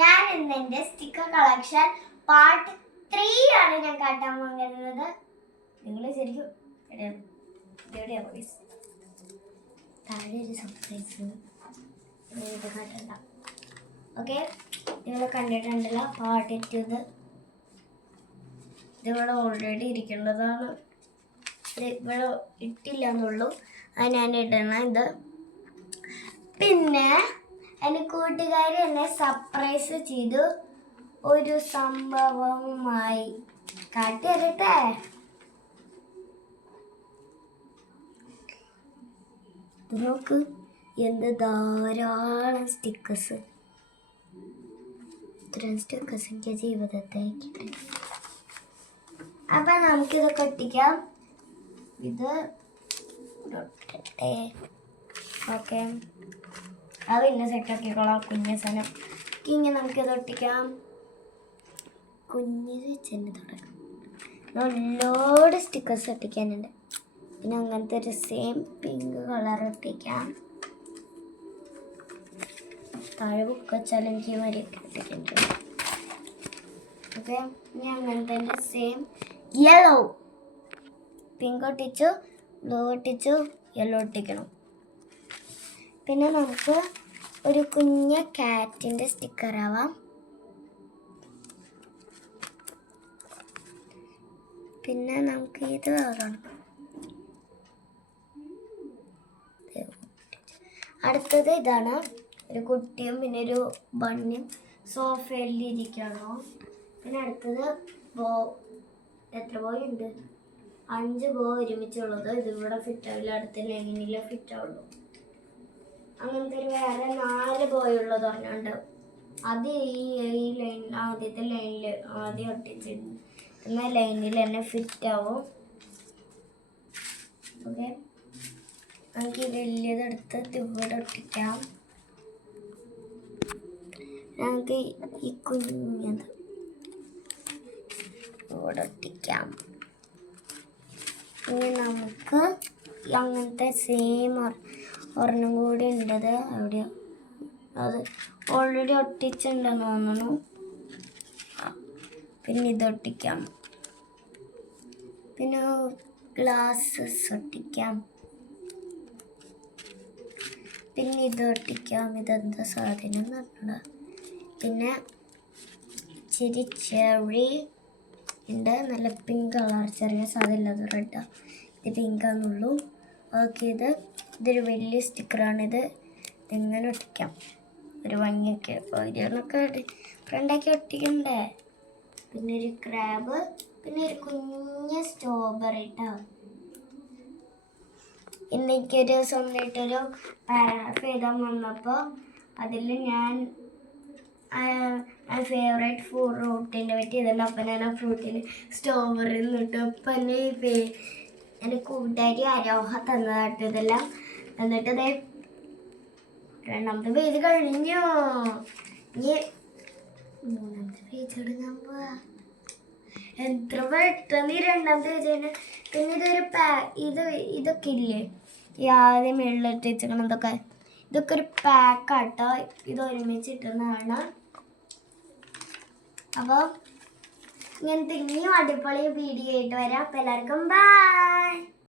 ഞാൻ ഇന്ന് എൻ്റെ സ്റ്റിക്കർ കളക്ഷൻ പാർട്ട് 3 ആണ് ഞാൻ കാട്ടാൻ പോകുന്നത്. നിങ്ങൾ ശരിക്കും താഴെ ഒരു സർപ്രൈസ് ഇത് കാട്ടണ്ട. ഓക്കെ, നിങ്ങൾ കണ്ടിട്ടുണ്ടല്ലോ പാർട്ട് 2. ഇതിവിടെ ഓൾറെഡി ഇരിക്കേണ്ടതാണ്. ഇവിടെ ഇട്ടില്ല എന്നുള്ളൂ, അത് ഞാൻ ഇടണം. ഇത് പിന്നെ എൻ്റെ കൂട്ടുകാരി എന്നെ സർപ്രൈസ് ചെയ്തു ഒരു സംഭവവുമായി. കാട്ടി തരട്ടെ. നോക്ക്, എന്ത് ധാരാളം സ്റ്റിക്കേഴ്സ്. ഇത്രയും സ്റ്റിക്കേഴ്സ് എനിക്ക് ജീവിതത്തെ കിട്ടി. അപ്പം നമുക്കിതൊക്കെ ഒട്ടിക്കാം. ഇത് ഓക്കെ, അത് പിന്നെ സെറ്റാക്കിക്കോളാം. കുഞ്ഞ സാധനം ഇങ്ങനെ നമുക്കിത് ഒട്ടിക്കാം. കുഞ്ഞിത് വെച്ച് തുടങ്ങാം. ഒരുപാട് സ്റ്റിക്കേഴ്സ് ഒട്ടിക്കാനുണ്ട്. പിന്നെ അങ്ങനത്തെ ഒരു സെയിം പിങ്ക് കളർ ഒട്ടിക്കാം. താഴെ ബുക്ക് വെച്ചാൽ എനിക്ക് വരെയൊക്കെ ഒട്ടിക്കുന്നുണ്ട്. ഓക്കെ, ഇനി അങ്ങനത്തെ സെയിം യെല്ലോ, പിങ്ക് ഒട്ടിച്ചു, ബ്ലൂ ഒട്ടിച്ചു, യെല്ലോ ഒട്ടിക്കണം. പിന്നെ നമുക്ക് ഒരു കുഞ്ഞ കാറ്റിൻ്റെ സ്റ്റിക്കർ ആവാം. പിന്നെ നമുക്ക് ഇത് ആകണം. അടുത്തത് ഇതാണ്, ഒരു കുട്ടിയും പിന്നെ ഒരു ബണ്ണിയും സോഫയിൽ ഇരിക്കണോ. പിന്നെ അടുത്തത് ബോ. എത്ര ബോ ഉണ്ട്? 5 ബോ ഒരുമിച്ചുള്ളത്. ഇതിവിടെ ഫിറ്റ് ആവില്ല, അടുത്ത ലൈനിൽ ഫിറ്റ് ആവുള്ളൂ. അങ്ങനത്തെ ഒരു വേറെ 4 ബോയുള്ളത് പറഞ്ഞുണ്ട്. അത് ഈ ലൈൻ ആദ്യത്തെ ലൈനിൽ ആദ്യം ഒട്ടിച്ചിട്ടുണ്ട്. എന്നാൽ ലൈനിൽ തന്നെ ഫിറ്റ് ആവും. ഓക്കെ, നമുക്ക് ഈ വലിയതെടുത്ത് ഇവിടെ ഒട്ടിക്കാം. നമുക്ക് ഈ കുഞ്ഞത് ഇവിടെ ഒട്ടിക്കാം. ഇനി നമുക്ക് അങ്ങനത്തെ സെയിം ഒരെണ്ണം കൂടി ഉണ്ടത് അവിടെ. അത് ഓൾറെഡി ഒട്ടിച്ചിട്ടുണ്ടെന്ന് തോന്നുന്നു. പിന്നെ ഇത് ഒട്ടിക്കാം. പിന്നെ ഗ്ലാസ്സസ് ഒട്ടിക്കാം. പിന്നെ ഇത് ഒട്ടിക്കാം. ഇതെന്താ സാധനം എന്ന് പറഞ്ഞാൽ. പിന്നെ ഇച്ചിരി ചെറി ഉണ്ട്, നല്ല പിങ്ക് കളർ. ചെറിയ സാധനം അത് റെഡാണ്, ഇത് പിങ്കാന്നുള്ളൂ. ഓക്കെ, ഇതൊരു വലിയ സ്റ്റിക്കറാണിത്. ഇതെങ്ങനെ ഒട്ടിക്കാം? ഒരു ഭംഗിയൊക്കെ ഓരോന്നൊക്കെ ഫ്രണ്ടാക്കി ഒട്ടിക്കണ്ടേ. പിന്നെ ഒരു ക്രാബ്, പിന്നെ ഒരു കുഞ്ഞ സ്ട്രോബെറി കേട്ടോ. എനിക്കൊരു സ്വന്തമായിട്ടൊരു പാരാഗ്രാഫ് എഴുതാൻ വന്നപ്പോൾ അതിൽ ഞാൻ ഫേവറേറ്റ് ഫ്രൂട്ടിനെ പറ്റി ഇതല്ല. അപ്പം ഞാൻ ആ ഫ്രൂട്ടിൽ സ്ട്രോബെറി നിന്നിട്ട് അപ്പം എൻ്റെ കൂട്ടുകാരി ആരോഹ തന്നതായിട്ട് ഇതെല്ലാം. എന്നിട്ട് ഇതേ 2ാമത്തെ പേജ് കഴിഞ്ഞു. ഇനി 3ാമത്തെ പേജ് എടുക്കാൻ പോവാ. എത്ര പെട്ടെന്ന് ഈ 2ാമത്തെ പേജ് തന്നെ. പിന്നെ ഇതൊക്കെ ഇല്ലേ, ഈ ആദ്യം വെള്ളിട്ട് വെച്ചേക്കണം. ഇതൊക്കെ ഒരു പാക്കാട്ടോ. ഇത് ഒരുമിച്ചിട്ടുന്നതാണ്. അപ്പോൾ ഇങ്ങനത്തെ ഇനിയും അടിപൊളി വീഡിയോ ആയിട്ട് വരാം. അപ്പോൾ എല്ലാവർക്കും ബൈ.